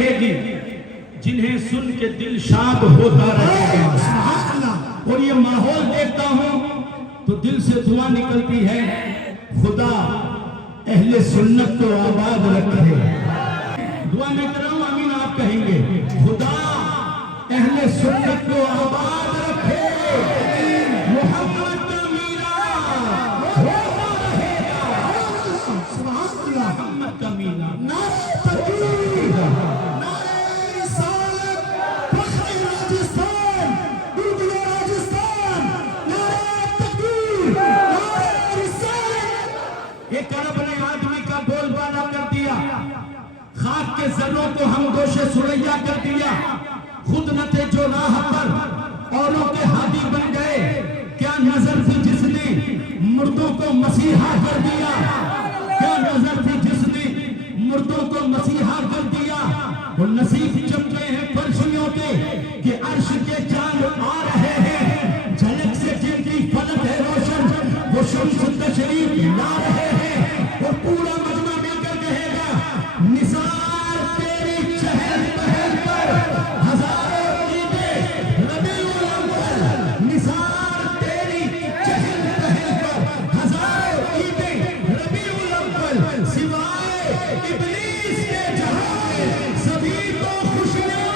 رہے گی جنہیں سن کے دل شاد ہوتا رہے گا. اور یہ ماحول دیکھتا ہوں تو دل سے دعا نکلتی ہے، خدا اہل سنت کو آباد رکھے. دعا میں کر رہا ہوں، آمین آپ کہیں گے. خدا اہل سنت کو آباد رکھے، محمد کا میلاد ہوتا رہے گا. محمد کا میلاد. نعرہ تکبیر، نعرہ رسالت، فخر راجستان، بلبل راجستان، نعرہ تکبیر، نعرہ رسالت. ایک عرب نے آدمی کا بول بالا کر دیا، خاک کے ذروں کو ہم گوش سریا کر دیا. خود نہ تھے جو راہ پر اوروں کے ہادی بن گئے. کیا نظر تھی جس نے مردوں کو مسیحا کر دیا، کیا نظر تھی جس نے مردوں کو مسیحا کر دیا. وہ نصیب چمکے ہیں فرشیوں کے کہ عرش کے چاند آ رہے ہیں. جھلک سے جن کی فلک ہے روشن، وہ شمس تشریف لا رہے ہیں. وہ پورا مجمع مل کر کہے گا، نثار تیری چہل پہل پر ہزاروں عیدیں ربیع الاول. نثار تیری چہل پہل پر ہزاروں عیدیں ربیع الاول. سوائے ابلیس کے جہاں میں سبھی کو خوشیاں،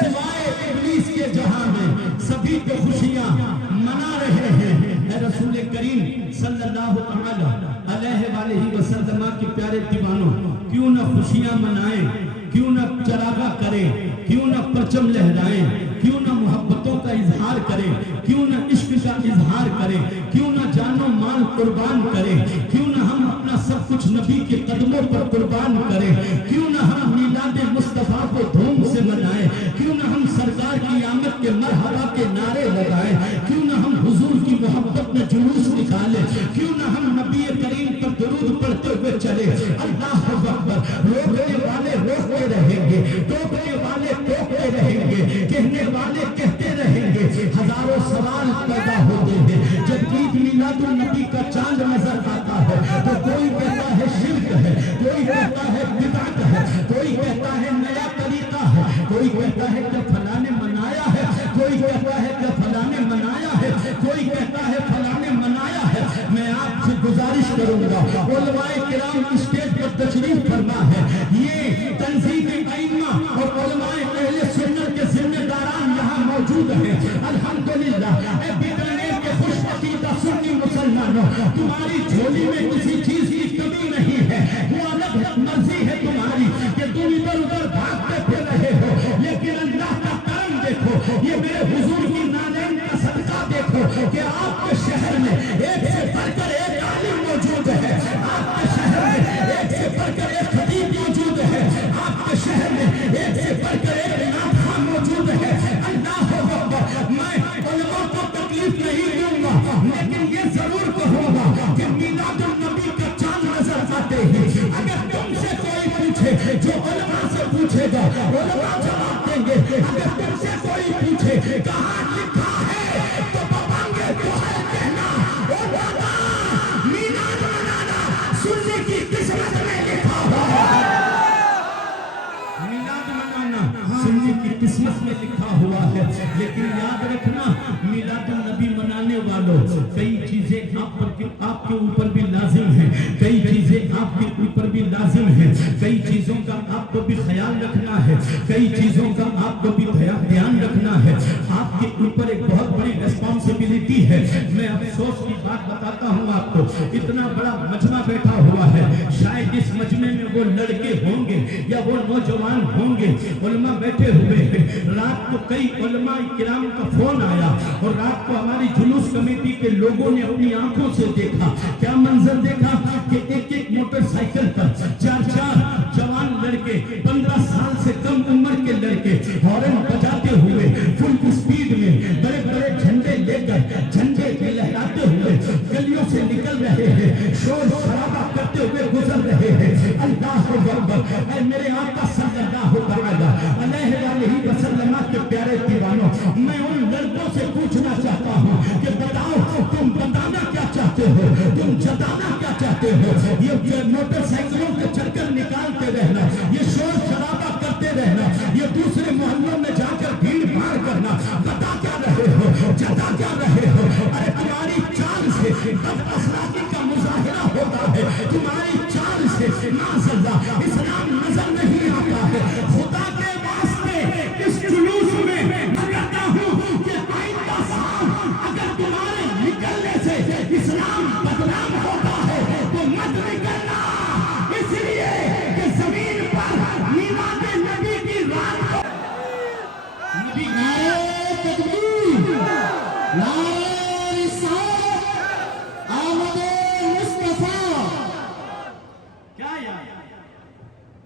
سوائے ابلیس کے جہاں میں سبھی کو خوشیاں منا رہے ہیں. اے رسول کریم صلی اللہ علیہ وآلہ وسلم کے پیارے دیوانوں، کیوں نہ خوشیاں منائیں، کیوں نہ چراغاں کریں، کیوں نہ پرچم لہرائیں، کیوں نہ محبتوں کا اظہار کریں، کیوں نہ عشق کا اظہار کریں، کیوں نہ جان و مال قربان کریں، کیوں نہ ہم اپنا سب کچھ نبی کے قدموں پر قربان کریں، کیوں نہ ہم میلاد مصطفیٰ کو دھوم سے منائیں، کیوں نہ ہم سرکار کی آمد کے مرحبا کے نعرے لگائیں، کیوں نہ ہم حضور کی محبت میں جلوس نکالیں، کیوں نہ ہم نبی کریم پر درود پڑھتے ہوئے چلے. اللہ اکبر. روکنے والے روکتے رہیں گے، ٹوکنے والے ٹوکتے رہیں گے، کہنے والے کہتے رہیں گے. ہزاروں سوال پیدا ہوتے ہیں جب عید میلاد النبی کا چاند نظر آتا ہے. تو کوئی کہتا ہے شرک ہے، کوئی کہتا ہے بدعت ہے، کوئی کہتا ہے نیا طریقہ ہے، کوئی کہتا ہے کہ فلاں نے منایا ہے، کوئی کہتا ہے کہ فلاں نے منایا ہے، کوئی کہتا ہے فلاں نے منایا ہے. میں آپ سے گزارش کروں گا، علماء کرام اسٹیج پر تشریف فرما ہے. یہ تنظیم ائمہ اور علماء اہل سنت کے ذمہ داران یہاں موجود ہیں. الحمدللہ. اے بیدانیر کے خوش عقیدہ سنی مسلمانوں، تمہاری جھولی میں کسی چیز کی کمی نہیں ہے. وہ الگ مرضی ہے تمہاری کہ تم ادھر ادھر بھاگتے پھر رہے ہو، لیکن اللہ کا کرم دیکھو، یہ میرے حضور کی نالین کا صدقہ دیکھو کہ آپ کے شہر میں ایک سے بڑھ کر ایک عالم موجود ہے. آپ کے شہر میں ایک سے بڑھ کر ایک خطیب موجود ہے. آپ کے شہر میں ایک سے بڑھ کر ایک امام خان موجود ہے. اللہ اکبر. میں علماء کو تکلیف نہیں دوں گا، لیکن یہ ضرور کہوں گا کہ میلاد النبی کا چاند نظر آتے ہیں. اگر تم سے کوئی پوچھے، جو علماء سے پوچھے گا علماء جواب دیں گے. اگر تم سے کوئی پوچھے کہاں لکھا ہے، تو بابانگے دوہر کہنا، او بابا میلاد منانا سنی کی قسمت میں لکھا ہوا ہے. میلاد منانا سنی کی قسمت میں لکھا ہوا ہے. لیکن یاد رکھنا، میلاد النبی منانے والوں، کئی چیزیں آپ کے اوپر بھی لازم ہیں، کئی چیزیں آپ کے اوپر بھی لازم ہیں، کئی چیزوں کا آپ کو بھی خیال رکھنا ہے، کئی چیزوں کا آپ کو بھی دھیان رکھنا ہے. آپ کے اوپر ایک بہت بڑی ریسپانسبلٹی ہے. میں افسوس کی بات بتاتا ہوں آپ کو، اتنا بڑا مجمع بیٹھا ہوا ہے، شاید اس مجمع میں وہ لڑکے ہوں گے یا وہ نوجوان ہوں گے، علماء بیٹھے ہوئے ہیں. رات کو کئی علماء کرام کا فون آیا اور رات کو ہماری جلوس کمیٹی کے لوگوں نے اپنی آنکھوں سے دیکھا. کیا منظر دیکھا کہ ایک ایک موٹر سائیکل پر چار چار جوان لڑکے، 15 سال سے کم عمر کے لڑکے ہارن بجاتے ہوئے فل اسپیڈ میں بڑے بڑے جھنڈے لے کر جھنڈے لہراتے ہوئے گلیوں سے نکل رہے ہیں، شور شرابہ کرتے ہوئے گزر رہے ہیں. اللہ اکبر. اے میرے آقا صلی اللہ علیہ وسلم کے پیارے دیوانوں، میں ان لڑکوں سے پوچھنا چاہتا ہوں کہ بتاؤ تم بتانا کیا چاہتے ہو، تم جتانا کیا چاہتے ہو. یہ موٹر سائیکلوں کے چکر نکالتے رہنا، یہ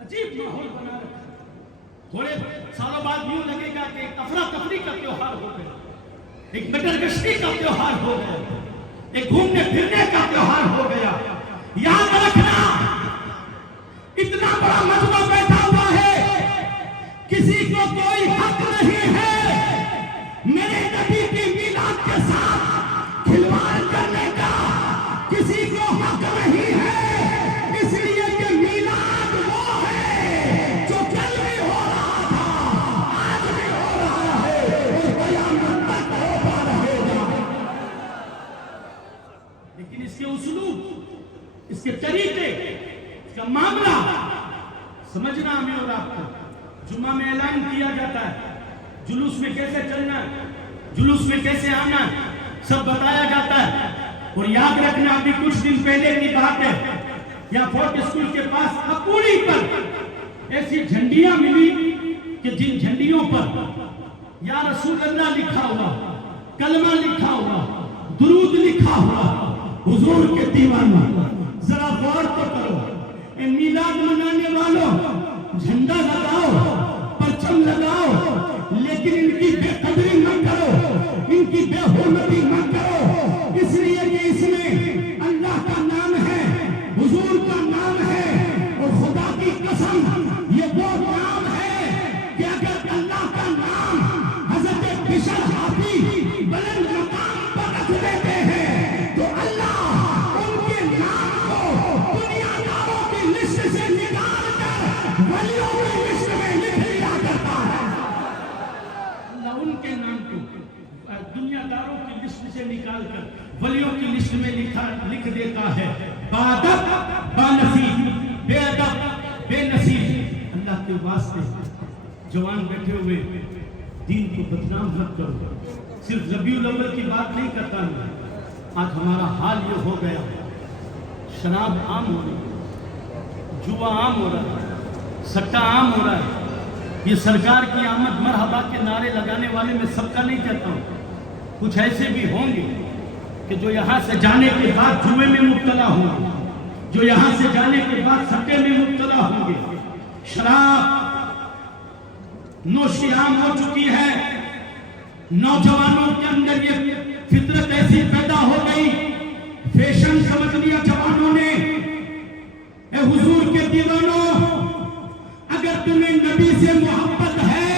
عجیب ماحول بنا رکھا ہے. تھوڑے سالوں بعد یوں لگے گا کہ ایک افراتفری کا تیوہار ہو گیا, ایک مٹر گشتی کا تیوہار ہو گیا, ایک گھومنے پھرنے کا تیوہار ہو گیا. یاد رکھنا اتنا بڑا مجمع بیٹھا ہوا ہے, کسی کو کوئی حق نہیں ہے میرے نبی کی میلاد کے ساتھ کھلواڑ کرنے کا, کسی کو حق نہیں ہے, اس لیے کہ میلاد وہ ہے جو کل بھی ہو رہا تھا, آج بھی ہو رہا ہے اور قیامت تک ہوتا رہے گا. لیکن اس کے اسلوب, اس کے طریقے, اس کا معاملہ سمجھنا ہمیں اور آپ کو. جمعہ میں اعلان کیا جاتا ہے جلوس میں کیسے چلنا ہے, جلوس میں کیسے آنا ہے, سب بتایا جاتا ہے. اور یاد رکھنا ابھی کچھ دن پہلے کی بات ہے, یا فورٹ اسکول کے پاس اکوڑی پر ایسی جھنڈیاں ملی کہ جن جھنڈیوں پر یا رسول اللہ لکھا ہوا, کلمہ لکھا ہوا, درود لکھا ہوا. حضور کے دیوانہ ذرا غور تو کرو, اے میلاد منانے والوں جھنڈا لگاؤ, پرچم لگاؤ, لیکن ان کی بے قدری مت کرو, ان کی بے حرمتی مت کرو, اس لیے کہ اس میں اللہ کا نام ہے, حضور کا نام ہے, اور خدا کی قسم یہ وہ نام ہے کہ اگر اللہ کا نام حضرت بشر حافی بلند مقام پر رکھ لیتے ہیں تو اللہ ان کے نام کو دنیا داروں کی لسٹ سے نکال کر ولیوں کی لسٹ میں لکھ لیا کرتا ہے. اللہ ان کے نام کو دنیا داروں کی لسٹ سے نکال کر ولیوں کی لسٹ میں لکھ دیتا ہے. بادب بانصیب, بے ادب بے نصیب. اللہ کے واسطے جوان بیٹھے ہوئے دین کو بدنام مت کرو. صرف ربیع الاول کی بات نہیں کرتا ہوں, آج ہمارا حال یہ ہو گیا, شراب عام ہو رہی ہے, جوا عام ہو رہا ہے, سٹا عام ہو رہا ہے. یہ سرکار کی آمد مرحبا کے نعرے لگانے والے میں سب کا نہیں کہتا ہوں, کچھ ایسے بھی ہوں گے کہ جو یہاں سے جانے کے بعد جوے میں مبتلا ہوں گے, جو یہاں سے جانے کے بعد سٹے میں مبتلا ہوں گے. شراب نوشی عام ہو چکی ہے, نوجوانوں کے اندر یہ فطرت ایسی پیدا ہو گئی, فیشن سمجھ لیا جوانوں نے. اے حضور کے دیوانوں, اگر تمہیں نبی سے محبت ہے,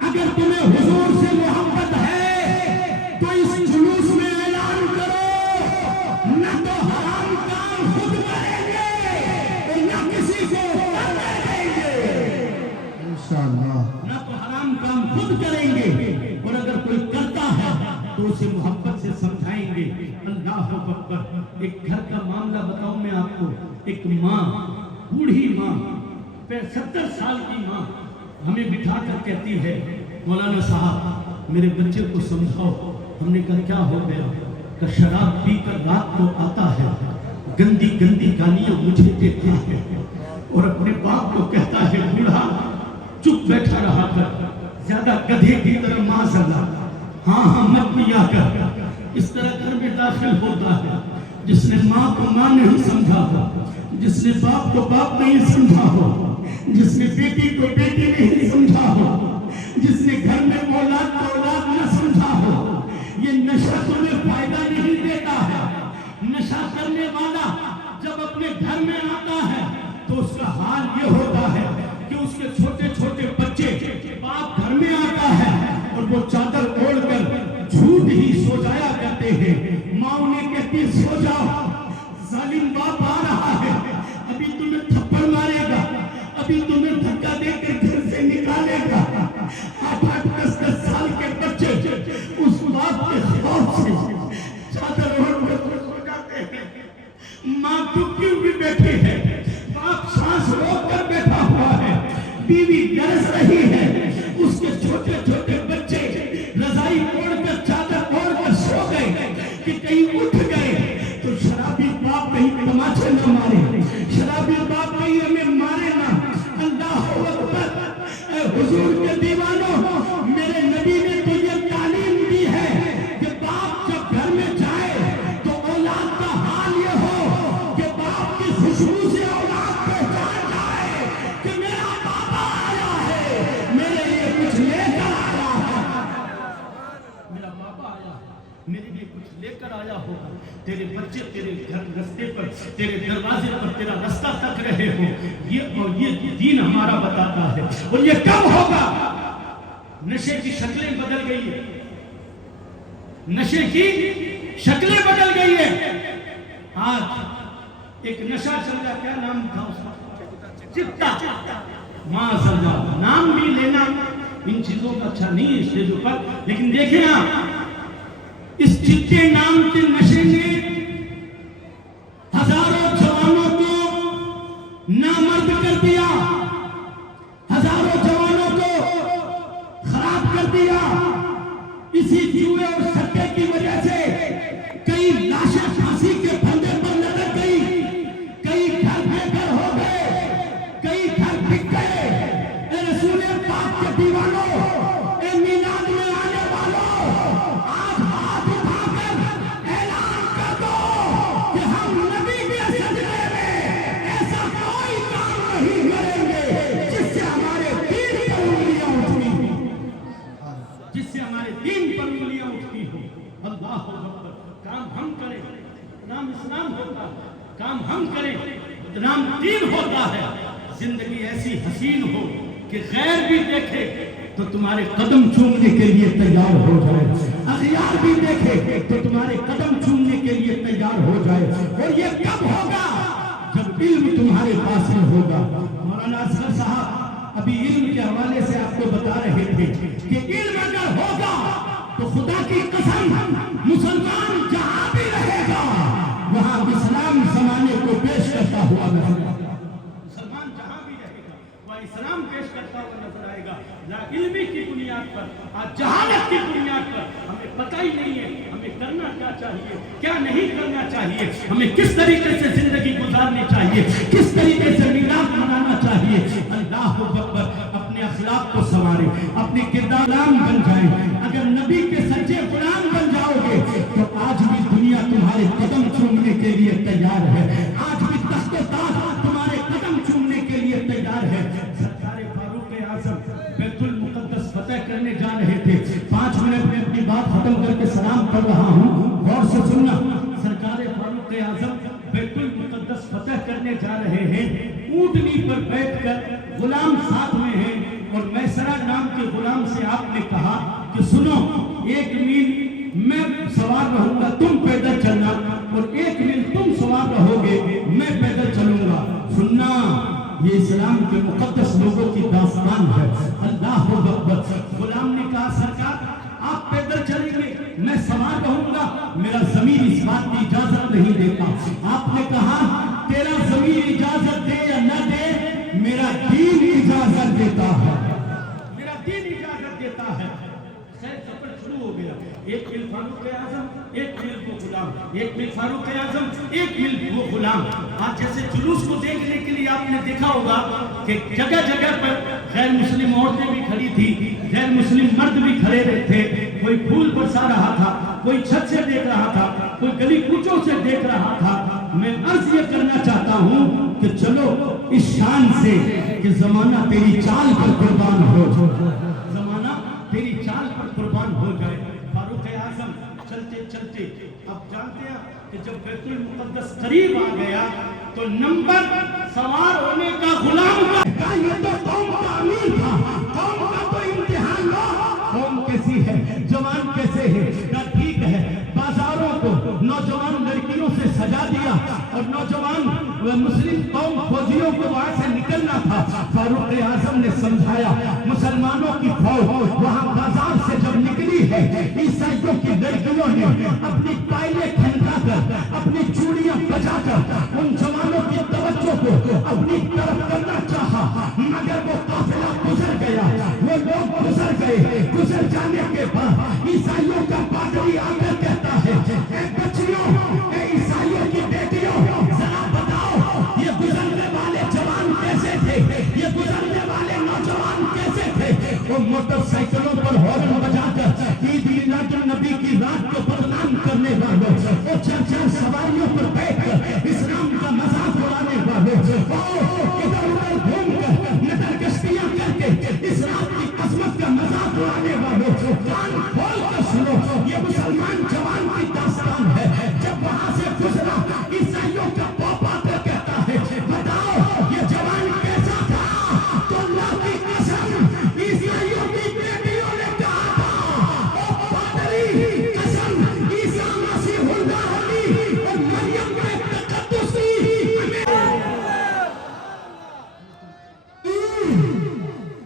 اگر تمہیں حضور سے محبت ہے تو اس جلوس میں اعلان کرو, نہ تو حرام کام خود کریں گے اور نہ کسی کو کرنے دیں گے. انشاءاللہ نہ تو حرام کام خود کریں گے, اور اگر کوئی کرتا ہے تو اسے محبت سے سمجھائیں گے. اللہ اکبر. ایک گھر کا معاملہ بتاؤں میں آپ کو. ایک ماں, بوڑھی ماں, 70 سال کی ماں ہمیں بٹھا کر کہتی ہے, مولانا صاحب میرے بچے کو سمجھاؤ. ہم نے کہا کیا ہو گیا؟ کہ شراب پی کر رات کو آتا ہے, گندی گندی گالیاں مجھے دیتا ہے, اور اپنے باپ کو کہتا ہے بوڑھا چپ بیٹھا رہا کر, زیادہ گدھے کی طرح معاذ اللہ ہاں ہاں مت پیا کر. اس طرح گھر میں داخل ہوتا ہے. جس نے ماں کو ماں نہیں سمجھا ہو, جس نے باپ کو باپ نہیں سمجھا ہو, جس نے بیٹی کو بیٹی نہیں سمجھا ہو, جس نے گھر میں اولاد کو اولاد نہ سمجھا ہو, یہ نشہ تمہیں فائدہ نہیں دیتا ہے. نشہ کرنے والا جب اپنے گھر میں آتا ہے تو اس کا حال یہ ہوتا ہے کہ اس کے چھوٹے چھوٹے بچے, باپ گھر میں آتا ہے اور وہ چادر اوڑھ کر جھوٹ ہی سو جایا کرتے ہیں. ماں انہیں کہتی سو جاؤ, ظالم باپ آ رہا ہے, ابھی تمہیں تھپڑ مارے گا, ابھی تمہیں دھکا دے کر گھر سے نکالے گا. 8-10 سال کے بچے اس باپ کے خوف سے چادر اوڑھ کر سو جاتے ہیں. ماں دکھی ہوئی بیٹھی ہے, باپ سانس روک کر بیٹھا ہوا ہے, بیوی گرس رہی ہے, اس کے چھوٹے چھوٹے بچے رضائی اوڑھ کر چادر اوڑھ کر سو گئے کہ کہیں اٹھ گئے تو شرابی باپ کہیں تماچے نہ مارے, شرابی باپ کہیں ہمیں مارے نہ. اللہ اکبر. اے حضور کے دیوانوں, میرے نبی نے تو یہ تعلیم دی ہے کہ باپ جب گھر میں جائے تو اولاد کا حال یہ ہو کہ باپ کی خوشبو سے اولاد پہچان جائے. تیرے دروازے پر تیرا رستہ تک رہے ہو. یہ دین ہمارا بتاتا ہے. اور یہ کب ہوگا؟ نشے کی شکلیں بدل گئی ہے. نشے کی شکلیں بدل گئی ہے. آج ایک نشہ چل رہا، کیا نام تھا اس کا؟ چتا. معاذاللہ، نام بھی لینا ان چیزوں کا اچھا نہیں ہے اسٹیجوں پر، لیکن دیکھیں آپ، اس چٹے نام کے نشے نے ہزاروں جوانوں کو نامرد کر دیا، ہزاروں جوانوں کو خراب کر دیا. اسی جوئے اور سٹے کی وجہ سے کئی لاشیں پھانسی کے پھندے پر لٹک گئی، کئی گھر بے گھر ہو گئے، کئی گھر بک گئے. اے رسول پاک کے دیوانوں، اے میلاد میں آنے والوں، آج ہاتھ اٹھا کر اعلان کر دو کہ ہم نبی کے سجدے میں ایسا کوئی کام نہیں کریں گے جس سے ہمارے دین پر انگلیاں اٹھتی ہوں، جس سے ہمارے دین پر انگلیاں اٹھتی ہوں. اللہ اکبر. کام ہم کریں، نام اسلام ہوتا ہے. کام ہم کریں، نام دین ہوتا ہے. زندگی ایسی حسین ہو کہ غیر بھی دیکھے تو تمہارے قدم چومنے کے لیے تیار ہو جائے، اغیار بھی دیکھے تو تمہارے قدم چومنے کے لیے تیار ہو جائے. اور یہ کب ہوگا؟ جب علم تمہارے پاس میں ہوگا. مولانا اصغر صاحب ابھی علم کے حوالے سے آپ کو بتا رہے تھے کہ علم اگر ہوگا تو خدا کی قسم مسلمان جہاں بھی رہے گا وہاں اسلام زمانے کو پیش کرتا ہوا نظر آئے گا. مسلمان جہاں بھی رہے گا وہاں اسلام پیش کرتا ہوا نظر آئے گا. لا علمی کی بنیاد پر، آج جہالت کی بنیاد پر ہمیں پتہ ہی نہیں ہے ہمیں کرنا کیا چاہیے، کیا نہیں کرنا چاہیے، ہمیں کس طریقے سے زندگی گزارنی چاہیے، کس طریقے سے میلاد منانا چاہیے. اللہ اکبر. اپنے اخلاق کو سنواریں، اپنے کردار بن جائیں. اگر نبی کے سچے غلام بن جاؤ گے تو آج بھی دنیا تمہارے قدم چومنے کے لیے تیار ہے. آج بھی تخت و تاج تمہارے قدم چومنے کے لیے تیار ہے. سرکار فاروق اعظم بیت المقدس فتح کرنے جا رہے تھے. 5 منٹ میں اپنی بات ختم کر کے سلام پڑھ رہا ہوں، غور سے سننا. سرکار فاروق اعظم بیت المقدس فتح کرنے جا رہے ہیں. اونٹنی پر بیٹھ کر غلام ساتھ میں ہیں اور میسرہ نام کے غلام سے آپ نے کہا کہ سنو، 1 میل میں سوار رہوں گا، تم پیدل چلنا، اور 1 میل تم سوار رہو گے، میں پیدل چلوں گا. سننا، یہ اسلام کے مقدس لوگوں کی داستان ہے. اللہ اکبر. غلام نے کہا سرکار آپ پیدل چلیں گے، میں سوار رہوں گا، میرا ضمیر اس بات کی اجازت نہیں دیتا. آپ نے کہا تیرا ضمیر اجازت دے یا نہ دے، میرا دین اجازت دیتا ہے، میرا دین اجازت دیتا ہے. خیر سفر شروع ہو گیا. 1 میل فاروق اعظم، 1 میل وہ غلام، 1 میل فاروق اعظم، 1 میل وہ غلام. آج جیسے جلوس کو دیکھنے کے لیے آپ نے دیکھا ہوگا کہ جگہ جگہ پر غیر مسلم عورتیں بھی کھڑی تھی، غیر مسلم مرد بھی کھڑے رہے تھے. کوئی پھول برسا رہا تھا، کوئی چھت سے دیکھ رہا تھا، کوئی گلی کوچوں سے دیکھ رہا تھا. میں عرض یہ کرنا چاہتا ہوں کہ چلو اس شان سے کہ زمانہ تیری چال پر قربان ہو جائے، زمانہ تیری چال پر قربان ہو جائے. فاروق اعظم چلتے چلتے، اب جانتے ہیں کہ جب بیت المقدس قریب آ گیا تو نمبر سوار ہونے کا غلام کا یہ تو قوم کا امیر تھا. قوم کا تو امتحان لو، قوم کیسی ہے، جوان کیسے ہے. ٹھیک ہے، بازاروں کو نوجوان لڑکیوں سے سجا دیا اور نوجوان مسلم قوم فوجیوں کو وہاں سے نکلنا تھا. فاروق اعظم نے سمجھایا مسلمانوں کی فوج وہاں بازار سے جب نکلی ہے، عیسائیوں کی لڑکیوں نے اپنی ٹائلیں کھنکا کر، اپنی چوڑیاں بجا کر ان جوانوں کی توجہ کو اپنی طرف کرنا چاہا، مگر وہ قافلہ گزر گیا، وہ لوگ گزر گئے. گزر جانے کے بعد عیسائیوں کا پادری آ کر کہتا ہے اے بچیوں، اے عیسائیوں کی بیٹیوں، ذرا بتاؤ یہ گزرنے والے جوان کیسے تھے، یہ گزرنے والے نوجوان کیسے تھے. وہ موٹر سائیکلوں پر ہارن بجا کر عید میلاد النبی کی رات کو بدنام کرنے والوں، وہ 4 سواریوں پر بیٹھ کر اسلام کا مذاق اڑانے والوں، ادھر ادھر گھوم کر نظر کشتیاں کر کے اسلام کی عظمت کا مذاق اڑانے والوں، کان کھول کر سنو، یہ مسلمان جوان کی داستان ہے. جب وہاں سے گزرا عیسائیوں کا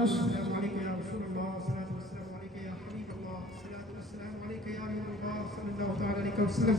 السلام عليك يا رسول الله، الصلاة والسلام عليك يا حبيب الله، الصلاة والسلام عليك يا نور الله، صلى الله تعالى عليك وسلم।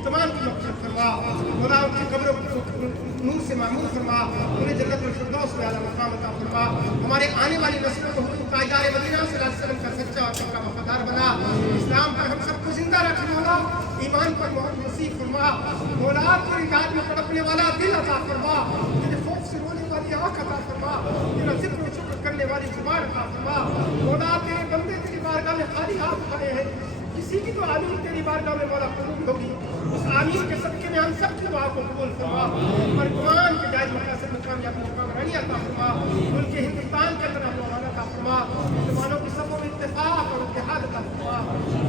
ان تمام کی مغفرت فرما مولا ان کی قبروں کو نور سے معمور فرما انہیں جنت الفردوس میں اعلیٰ مقام عطا فرما ہمارے آنے والی نسلوں کو حضور تاجدار مدینہ صلی اللہ علیہ وسلم کا سچا اور پکا وفادار بنا اسلام پر ہم سب کو زندہ رکھ مولا ایمان پر مہر نصیب فرما مولا تیری یاد میں تڑپنے والا دل عطا فرما تیرے خوف سے رونے والی آنکھ عطا فرما تیرا ذکر و شکر کرنے والی زبان عطا فرما مولا تیرے بندے تیری بارگاہ میں خالی ہاتھ کھڑے ہیں کسی کی تو آمین تیری بارگاہ میں مولا قبول ہوگی اس آمین کے صدقے میں ہم سب کی دعا کو قبول فرما اور قرآن کے جائز مقاصد میں کامیابی حکمرانی عطا فرما ملک ہندوستان کے اندر امان عطا فرما مسلمانوں کی صفوں میں اتفاق اور اتحاد عطا فرما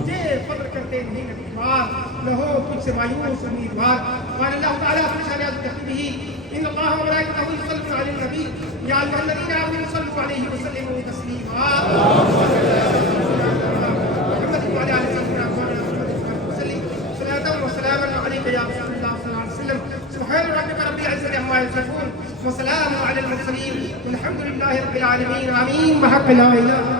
یہ فضل کرتے نہیں نبیوار نہ ہو تجھ سے مایوس امیدوار قال اللہ تعالیٰ فی شان عظمتہ ان اللہ و ملائکتہ یصلون علی النبی یا ایھا الذین آمنوا صلوا علیہ وسلموا تسلیما سبحان ربك رب العزة عما يصفون وسلام على المرسلين والحمد لله رب العالمين آمين بحق لا إله